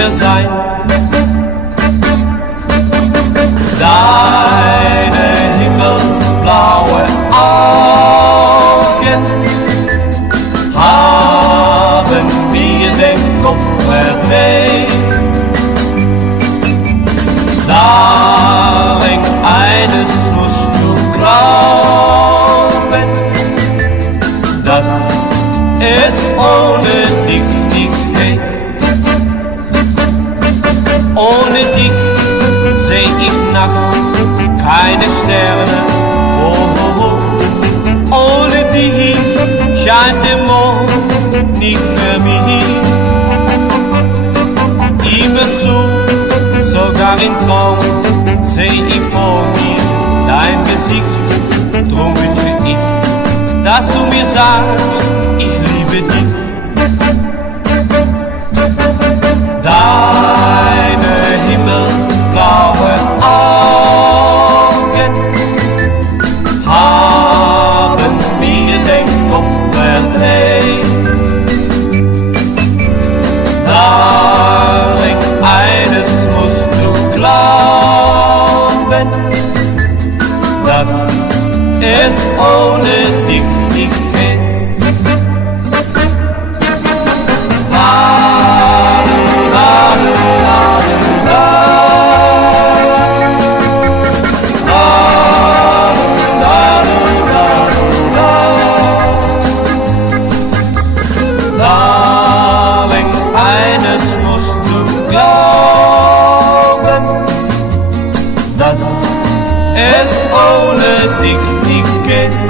mehr sein. Deine himmelblaue Augen haben mir den Kopf verdreht. Darling, eines musst du glauben, dass es ohne dich nicht geht. Ohne dich seh ich nachts keine Sterne, oh, oh, oh. Ohne dich scheint der Mond nicht für mich. Immerzu, sogar im Traum, seh ich vor mir dein Gesicht. Drum wünsche ich, dass du mir sagst, ich liebe dich. Deine himmelblaue Augen haben mir den Kopf verdreht. Darling, eines musst du glauben, dass es ohne dich nicht geht. Darling, eines musst du glauben, dass es ohne dich nicht geht.